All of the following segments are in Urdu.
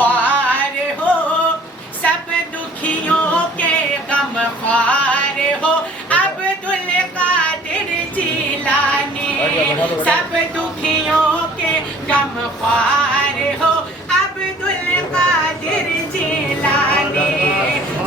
خوار ہو سب دکھیوں کے غم خوار ہو عبد القادر جیلانی سب دکھیوں کے غم خوار ہو عبد القادر جیلانی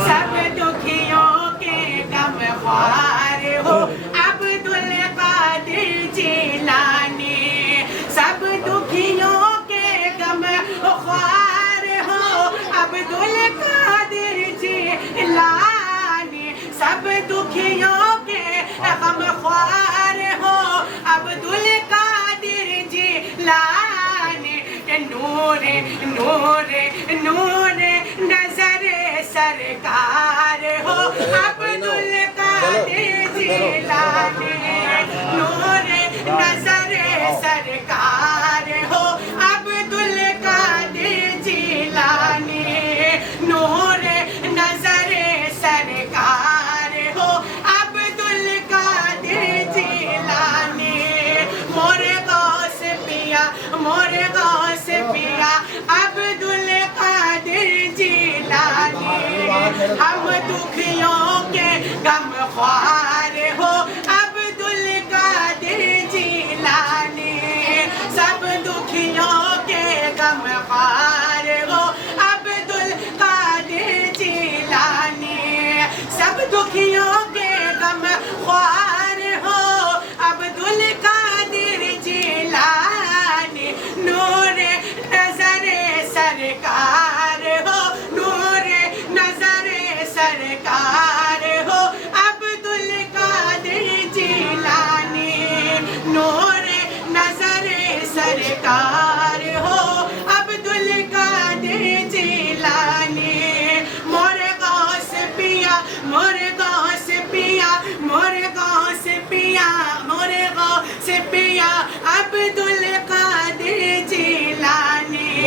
سب دکھیوں کے غم خوار ہو عبد القادر جیلانی سب دکھیوں کے غم خوار ہو عبد القادر جیلانی سب دکھیوں کے غم خوار ہو عبد القادر جیلانی نور نور نور نظر سرکار ہو عبد القادر جیلانی نور نظر سرکار ہو عبد القادر جیلانی نور نظر سرکار ہو عبد القادر جیلانی مور غوث پیا عبد القادر جیلانی ہم دکھیوں کے غم خوار ہو عبد القادر جیلانی سب دکھیوں کے غم خوار ہو عبد القادر جیلانی سب دکھیوں کے غم خوار ہو عبد القادر جیلانی نور نظر سرکار ہو نور نظر سرکار ہو عبد القادر جیلانی نور نظر سرکار ہو عبد القادر جیلانی مور غوث پیا مور غوث پیا مور غوث پیا مور غوث پیا عبد القادر جیلانی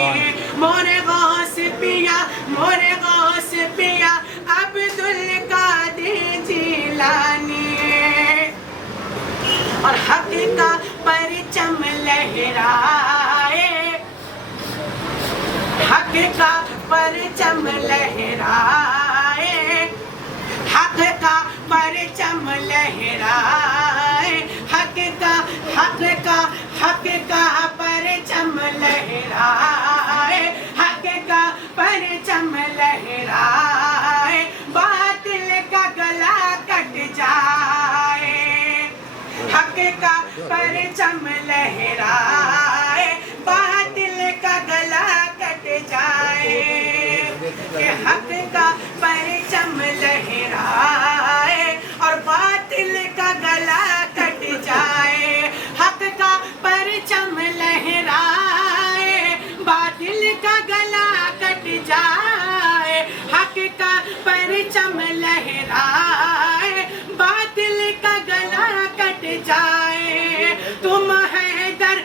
مور غوث پیا مور غوث پیا عبد القادر جیلانی اور حق کا پرچم لہرائے حق کا پرچم لہرائے حق کا پرچم لہرائے حق کا پرچم لہرائے حق کا پرچم لہرائے باطل کا گلا کٹ جائے حق کا پرچم لہرائے باطل کا گلا کٹ جائے کہ حق کا پرچم لہرائے اور باطل کا گلا کٹ جائے حق کا پرچم لہرائے باطل کا گلا کٹ جائے حق کا پرچم لہرائے باطل کا گلا کٹ جائے تم حیدر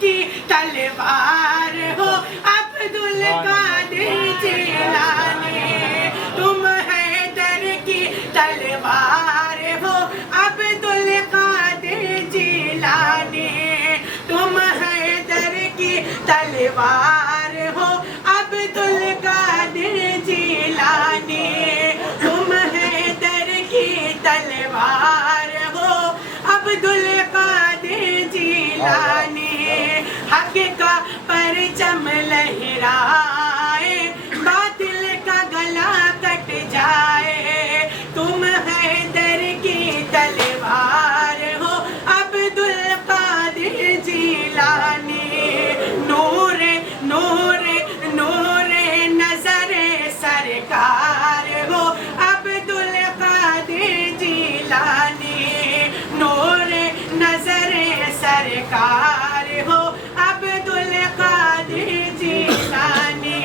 کی تلوار ہو عبد القادر جیلانی تم حیدر کی تلوار ہو عبد القادر جیلانی تم حیدر کی تلوار ہو عبد القادر جیلانی تم حیدر کی تلوار ہو عبد القادر جیلانی حق کا پرچم لہرائے باطل کا گلا کٹ جائے تم حیدر کی تلوار ہو عبد القادر جیلانی نور نور نور نظر سرکار ہو عبد القادر جیلانی نور نظر سرکار ہو عبد القادر جیلانی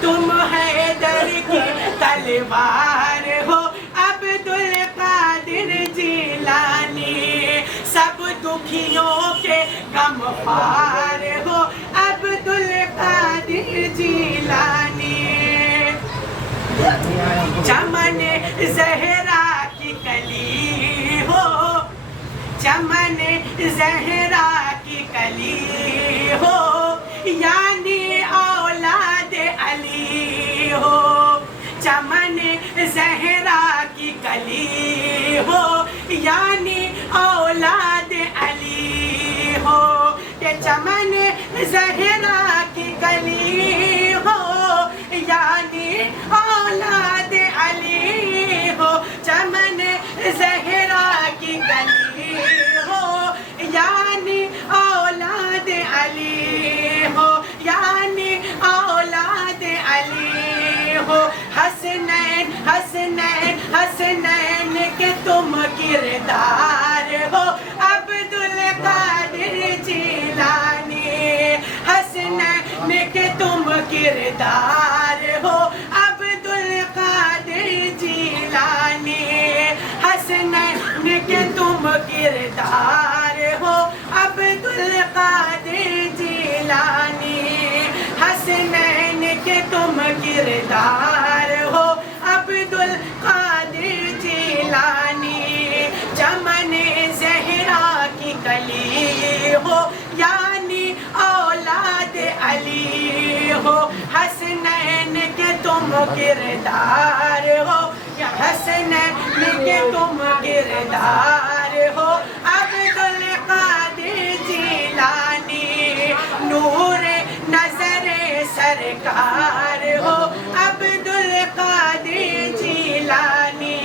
تم حیدر کی تلوار ہو عبد القادر جیلانی سب دکھیوں کے غم خوار ہو عبد القادر جیلانی چمن زہرا کی کلی ہو چمن زہرا کی کلی ہو یعنی علی ہو یعنی اولاد علی ہو کہ چمن زہرا کی کلی ہو یعنی اولاد علی ہو چمن زہرا کی کلی ہو یعنی اولاد علی ہو یعنی اولاد علی ہو حسنین حسنین حسنین کے تم کردار ہو عبد القادر جیلانی حسنین کے تم کردار ہو عبد القادر جیلانی حسنین کے تم کردار ہو عبد القادر جیلانی حسنین کے تم کردار ہو عبد القادر جیلانی چمن زہرا کی کلی ہو یعنی اولاد علی ہو حسنین کے تم کردار ہو یا حسنین کے تم کردار ہو عبد القادر جیلانی نور نظر سرکار ہو عبد القادر جیلانی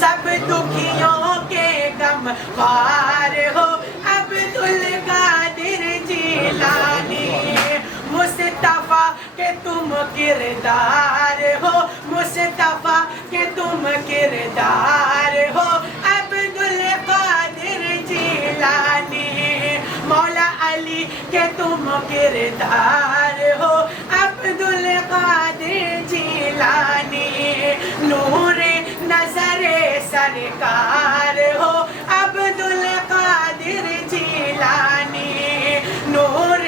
سب دکھیوں کے غم خوار ہو عبد القادر جیلانی مصطفیٰ کے تم کردار ہو مصطفیٰ کے تم کردار ہو عبد القادر جیلانی مولا علی کے تم کردار ہو عبد القادر جیلانی نور نظر سرکار ہو عبد القادر جیلانی نور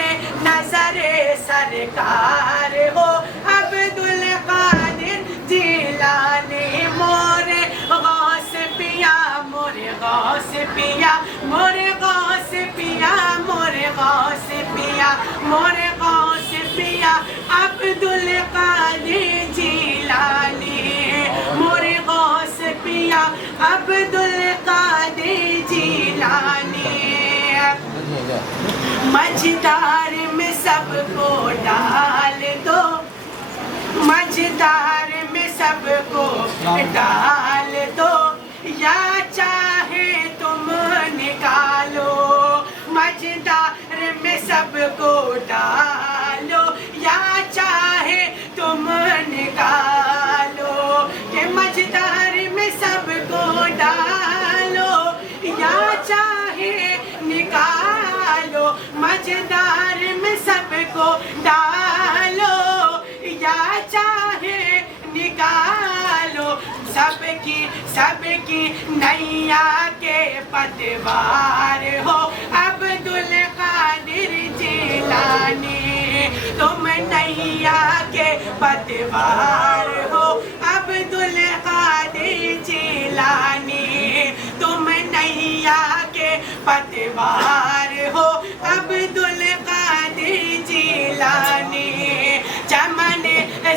نظر سرکار ہو عبد القادر جیلانی مور غوث پیا مور غوث پیا مور غوث پیا مور غوث پیا مور غوث پیا عبد القادر جیلانی مور غوث پیا عبد القادر جیلانی مجدار میں سب کو ڈال دو مجدار میں سب کو ڈال دو یا چاہے تم نکالو مجدار میں سب کو ڈالو یا چاہے تم نکالو کہ مجدار میں سب کو ڈالو یا چاہے نکالو مجدار میں سب کو ڈالو یا چاہے نکالو سب کی نیا کے پتوار ہو عبد القادر جیلانی تم نیا کے پتوار ہو عبد القادر جیلانی تم نیا کے پتوار ہو عبد القادر جیلانی چمن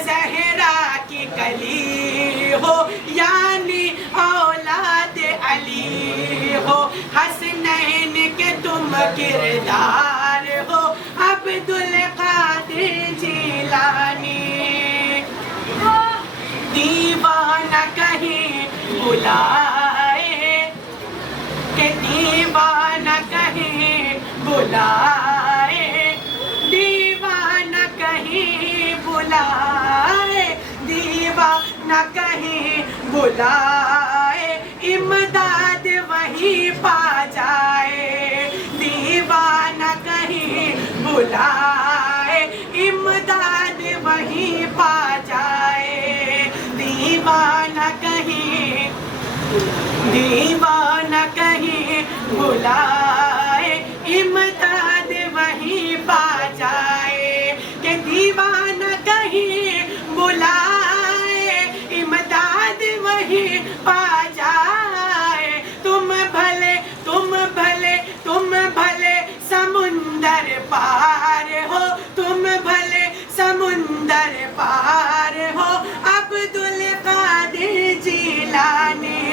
زہرا کی کلی ہو یعنی اولاد علی ہو حسنین کے تم کردار ہو عبد القادر جیلانی دیوانہ کہیں بلائے کہ دیوانہ کہیں بلائے دیوانہ کہیں بلائے دیوانہ کہیں بلائے امداد وہی پا جائے دیوانہ کہیں بلائے امداد وہی پا جائے دیوانہ کہیں بلائے امداد وہی پا جائے کہ دیوانہ کہیں بلائے امداد وہی پا جائے تم بھلے سمندر پار ہو تم بھلے سمندر پار ہو عبد القادر جیلانی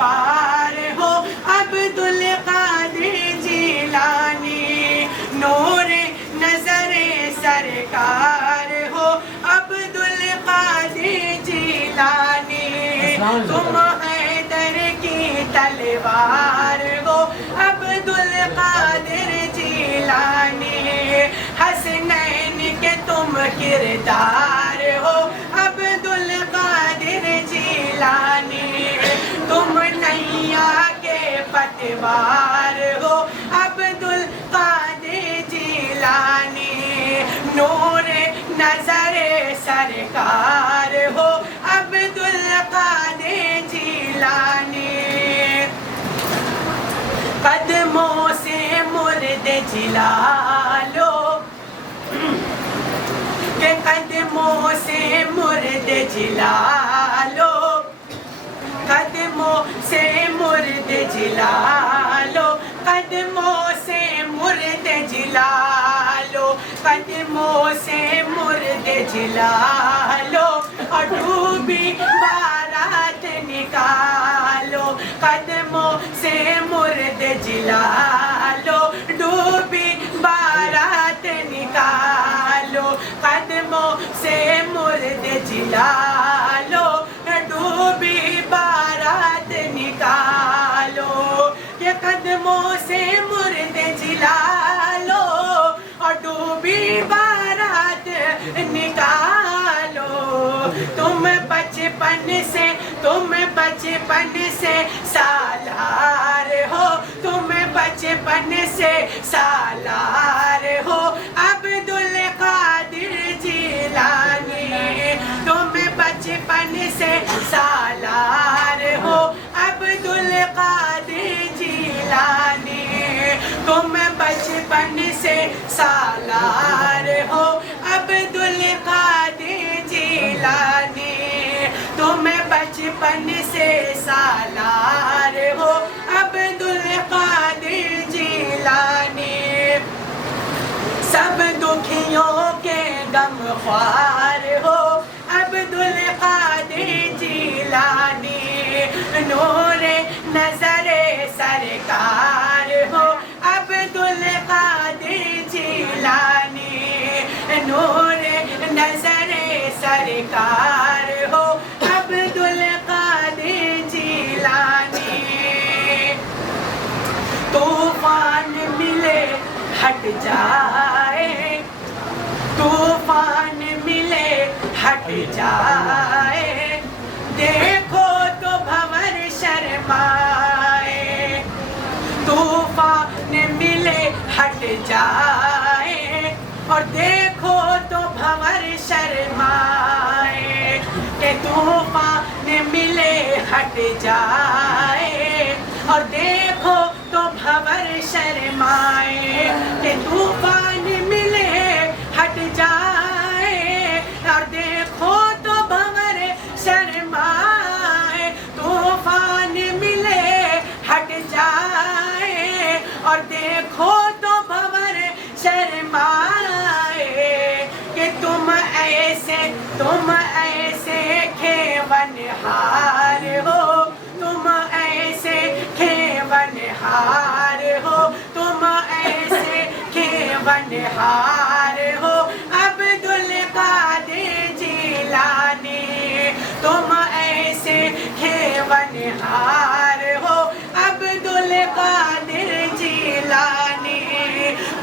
پار ہو عبد القادر جیلانی نور نظر سرکار ہو عبد القادر جیلانی تم حیدر کی تلوار ہو عبد القادر جیلانی حسنین کے تم کردار ہو عبد القادر جیلانی تم نیا کے پتوار ہو عبد القادر جیلانی نور نظر سرکار ہو عبد القادر جیلانی قدموں سے مرد جلا لو کہ قدموں سے مرد جلا لو قدموں سے مرد جلا لو قدموں سے مرد جلا لو قدموں سے مرد جلا لو اور ڈوبی بارات نکالو قدموں سے مرد جلا لو ڈوبی بارات نکالو قدموں سے مرد جلا لو ڈوبی بارات نکالو یہ قدموں سے مرد جلا لو اور ڈوبی بارات نکالو تم بچپن سے سالار ہو تم بچپن سے سالار ہو عبد القادر جیلانی تم بچپن سے سالار ہو عبد القادر جیلانی تم بچپن سے سالار ہو عبد القادر جیلانی تم بچپن سے سالار ہو عبد القادر جیلانی سب دکھیوں کے غم خوار ہو عبد القادر جیلانی نور نظر سرکار ہو عبد القادر جیلانی نور نظر سرکار ہو عبد القادر جیلانی طوفان ملے ہٹ جائے طوفان ملے ہٹ جائے دیکھو تو بھور شرمائے طوفان ملے ہٹ جائے اور دیکھو تو بھور شرمائے کہ طوفان ملے ہٹ جائے اور دیکھو تو بھور شرمائے کہ طوفان ملے ہٹ جائے اور دیکھو تو بھور شرمائے طوفان ملے ہٹ جائے اور دیکھو تو بھور شرمائے کہ تم ایسے کھیونہار ہو تم ایسے کھیونہار ہو تم ایسے کھیونہار ہو عبد القادر جیلانی تم ایسے کھیونہار ہو عبد القادر جیلانی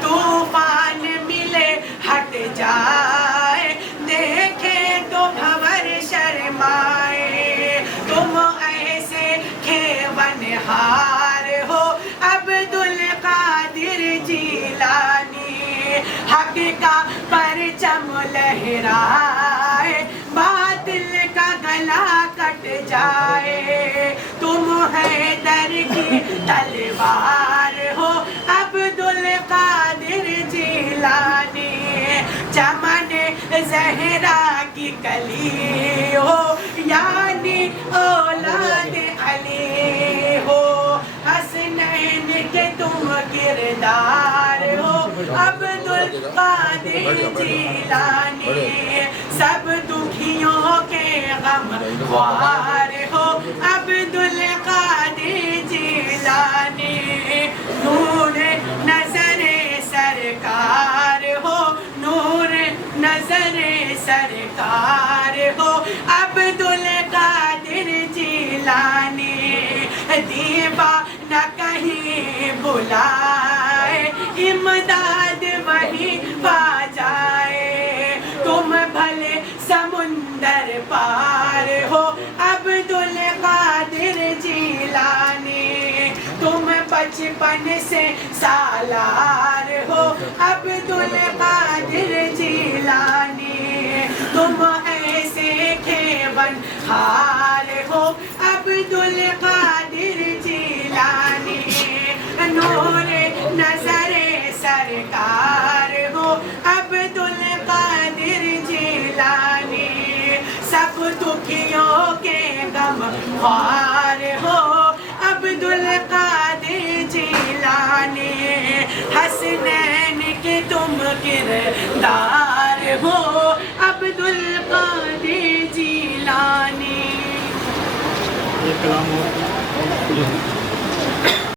طوفان ملے ہٹ جائے دیکھے تو بھور شرمائے تم ایسے کھیونہار ہو عبد القادر جیلانی حق کا پرچم لہرائے باطل کا گلا کٹ جائے تم حیدر کی تلوار ہو عبد القادر جیلانی چمن زہرا کی کلی ہو یعنی اولاد علی ہو حسنین کے تم کردار ہو عبد القادر جیلانی سب دکھیوں کے غم خوار ہو عبد القادر سیوا نہ کہیں بلائے، امداد وہیں پا جائے، تم بھلے سمندر پار ہو عبد القادر جیلانی، تم بچپن سے سالار ہو عبد القادر جیلانی، تم ایسے کھیون ہار ہو عبد القادر جیلانی، نور نظر سرکار ہو عبد القادر جیلانی، سب دکھیوں کے غم خوار ہو عبد القادر جیلانی، حسنین کے تم کردار ہو عبد القادر جیلانی۔ یہ کلام ہو